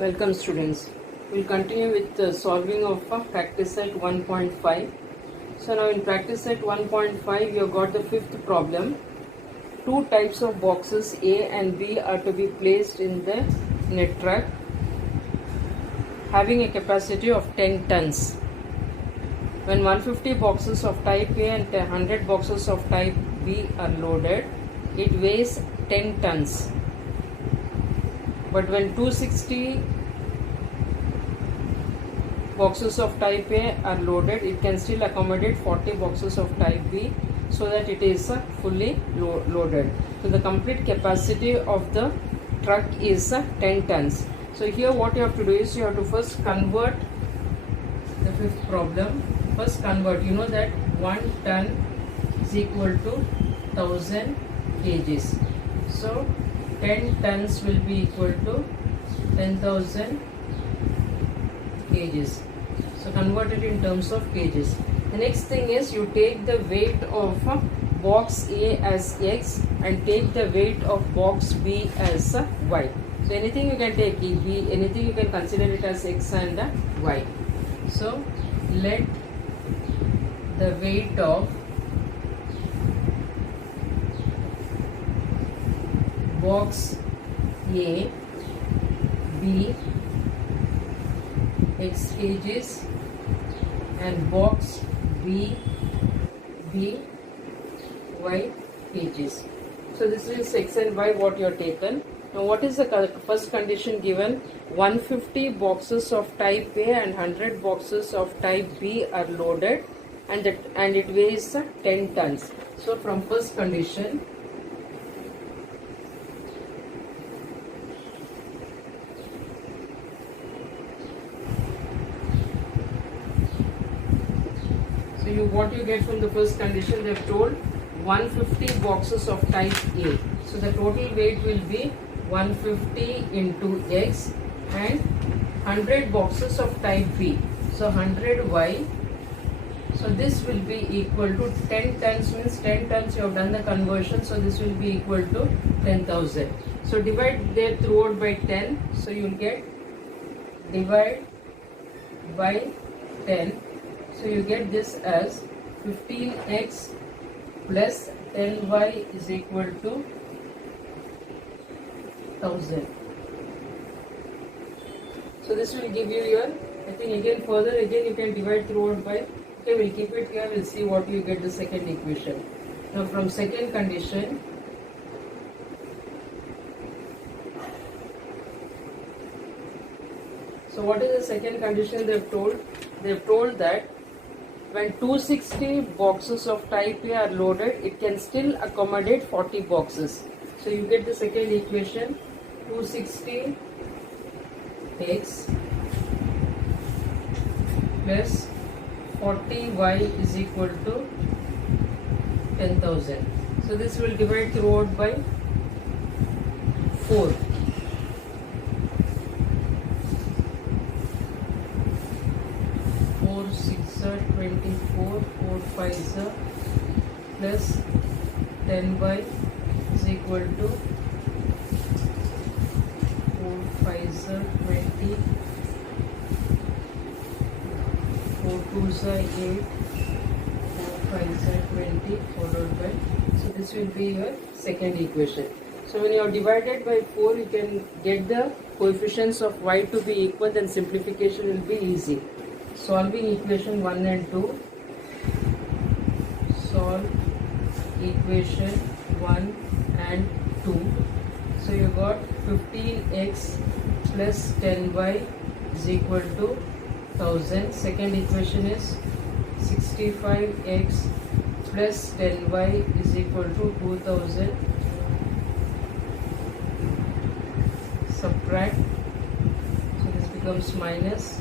Welcome students. We'll continue with the solving of practice set 1.5. So now in practice set 1.5 you have got the fifth problem. Two types of boxes A and B are to be placed in the net truck having a capacity of 10 tons. When 150 boxes of type A and 100 boxes of type B are loaded, it weighs 10 tons. But when 260 boxes of type A are loaded, it can still accommodate 40 boxes of type B, so that it is fully loaded. So the complete capacity of the truck is 10 tons. So here what you have to do is you have to first convert the fifth problem. First convert, you know that 1 ton is equal to 1000 kgs. So 10 tons will be equal to 10,000 kgs. So convert it in terms of kgs. The next thing is you take the weight of box A as X and take the weight of box B as Y. So anything you can take B, anything you can consider it as X and Y. So let the weight of box A be X kgs and box B be Y kgs. So this is X and Y what you are taken. Now what is the first condition given? 150 boxes of type A and 100 boxes of type B are loaded and it weighs 10 tons. So from first condition, what you get from the first condition, they have told 150 boxes of type A. So the total weight will be 150 into X and 100 boxes of type B. So 100 Y. So this will be equal to 10 tons, means 10 tons you have done the conversion. So this will be equal to 10,000. So divide there throughout by 10. So you will get divide by 10. So you get this as 15x plus 10y is equal to 1000. So this will give you your, I think again further again you can divide throughout by, okay, we'll keep it here, we'll see what you get the second equation. Now from second condition, so what is the second condition they have told? They have told that when 260 boxes of type A are loaded, it can still accommodate 40 boxes. So you get the second equation, 260 X plus 40Y is equal to 10,000. So this will divide throughout by 4. 24, 4 5 plus 10y is equal to 4 5 20, 4 2 8, 4 5 20 followed by, so this will be your second equation. So when you are divided by 4, you can get the coefficients of y to be equal, then simplification will be easy. Solving equation 1 and 2. Solve equation 1 and 2. So you got 15x plus 10y is equal to 1000. Second equation is 65x plus 10y is equal to 2000. Subtract. So this becomes minus.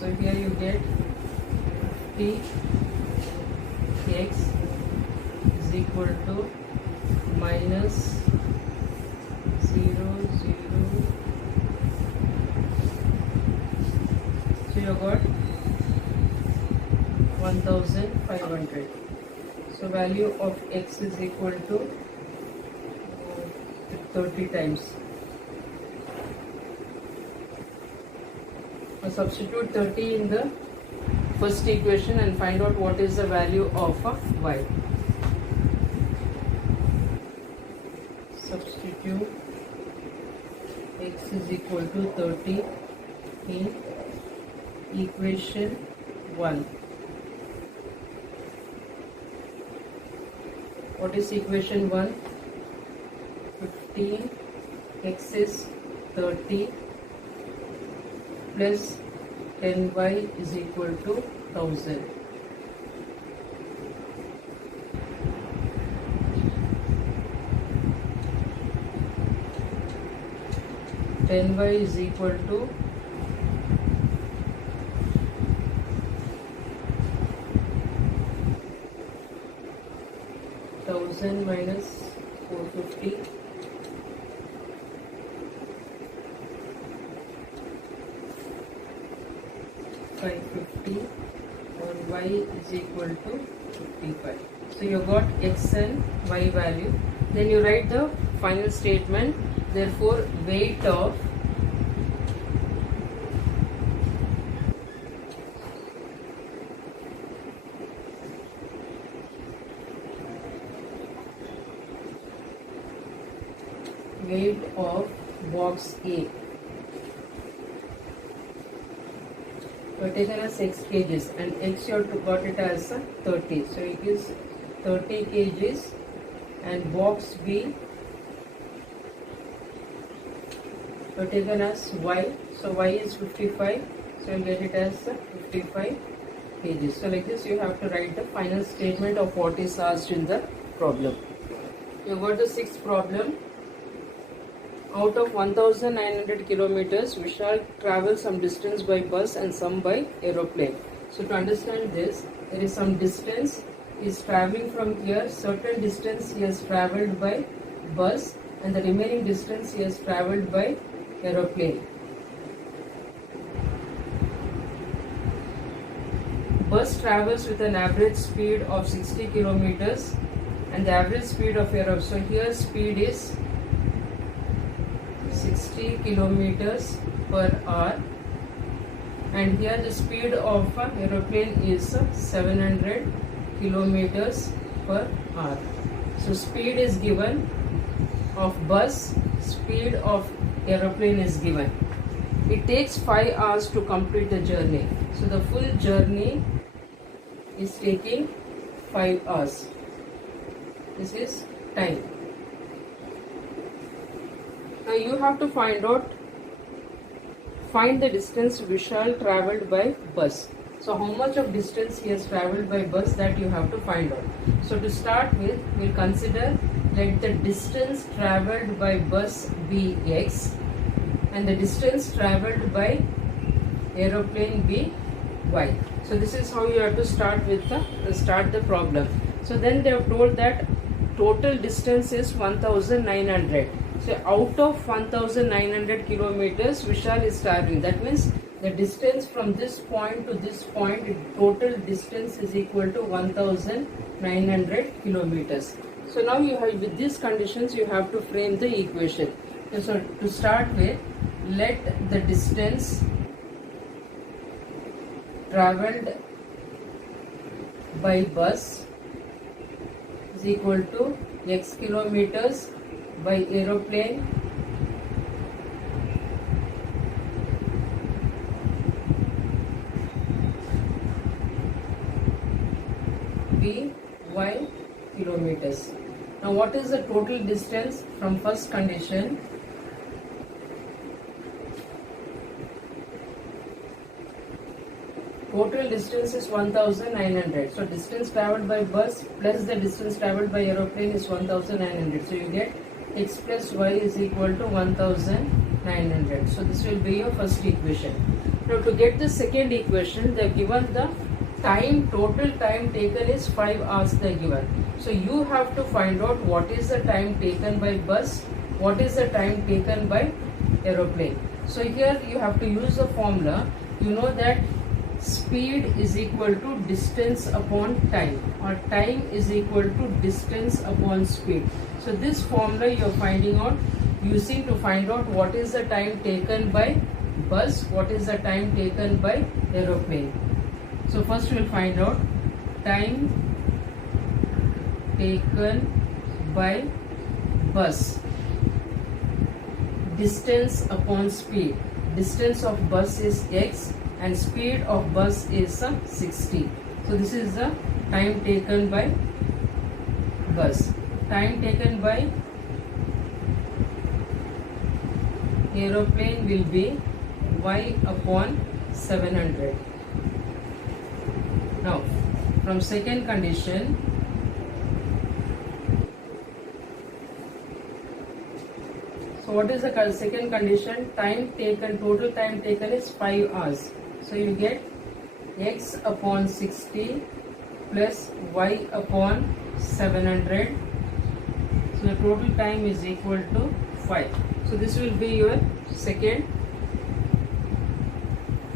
So here you get t x is equal to minus 0, 0. So you got 1500. So value of x is equal to 30 times Now substitute 30 in the first equation and find out what is the value of y. Substitute x is equal to 30 in equation 1. What is equation 1? 15, x is 30 plus 10y is equal to 1000. Ten y is equal to 1000 minus 450. 550 or y is equal to 55. So you got x and y value. Then you write the final statement. Therefore, weight of box A. We taken as 6 kgs and x you have got it as 30. So it is 30 kgs and box B we taken as y. So y is 55. So you get it as 55 kgs. So like this you have to write the final statement of what is asked in the problem. You got the sixth problem. Out of 1900 kilometers, we shall travel some distance by bus and some by aeroplane. So to understand this, there is some distance he is traveling from here, certain distance he has travelled by bus and the remaining distance he has travelled by aeroplane. Bus travels with an average speed of 60 kilometers and the average speed of aeroplane. So here speed is 60 kilometers per hour and here the speed of aeroplane is 700 kilometers per hour. So speed is given of bus, speed of aeroplane is given. It takes 5 hours to complete the journey. So the full journey is taking 5 hours. This is time. Now you have to find the distance Vishal travelled by bus. So how much of distance he has travelled by bus, that you have to find out. So to start with, we'll consider let the distance travelled by bus be x and the distance travelled by aeroplane be y. So this is how you have to start with the problem. So then they have told that total distance is 1900. So out of 1900 kilometers Vishal is traveling. That means the distance from this point to this point, total distance is equal to 1900 kilometers. So now you have, with these conditions, you have to frame the equation. So to start with, let the distance travelled by bus is equal to x kilometers by aeroplane be y kilometers. Now what is the total distance from first condition? Total distance is 1900. So distance travelled by bus plus the distance travelled by aeroplane is 1900. So you get x plus y is equal to 1900. So this will be your first equation. Now to get the second equation, they have given the time, total time taken is 5 hours they are given. So you have to find out what is the time taken by bus, what is the time taken by aeroplane. So here you have to use the formula. You know that speed is equal to distance upon time, or time is equal to distance upon speed. So this formula you are finding out using to find out what is the time taken by bus, what is the time taken by aeroplane. So first we will find out time taken by bus. Distance upon speed. Distance of bus is x and speed of bus is 60. So this is the time taken by bus. Time taken by aeroplane will be y upon 700. Now from second condition, so what is the second condition? Time taken, total time taken is 5 hours. So you get x upon 60 plus y upon 700. So the total time is equal to 5. So this will be your second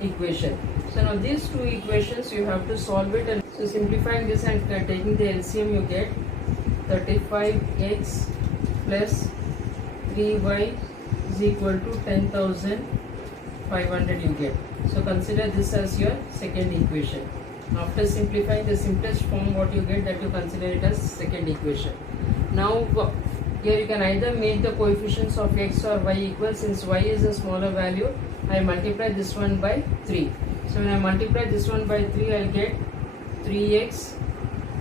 equation. So now these two equations you have to solve it, and so simplifying this and taking the LCM, you get 35x plus 3y is equal to 10,500 you get. So consider this as your second equation. After simplifying, the simplest form what you get, that you consider it as second equation. Now here you can either make the coefficients of x or y equal. Since y is a smaller value, I multiply this one by 3. So when I multiply this one by 3, I get 3x.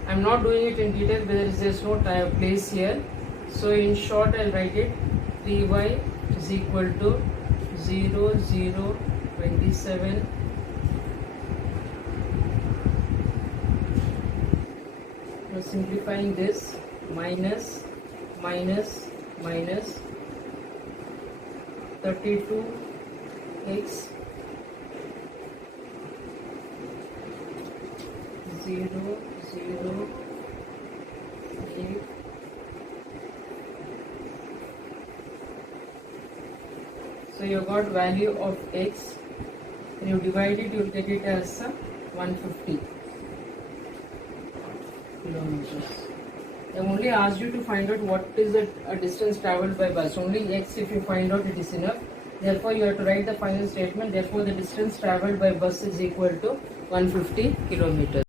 I am not doing it in detail because there is no place here. So in short, I will write it 3y is equal to 0, 0, 27. Now simplifying this, minus 32x 0, 0, 8. So you got value of x. When you divide it, you will get it as 150 kilometers. I only asked you to find out what is the distance travelled by bus. Only x, if you find out, it is enough. Therefore, you have to write the final statement. Therefore, the distance travelled by bus is equal to 150 kilometers.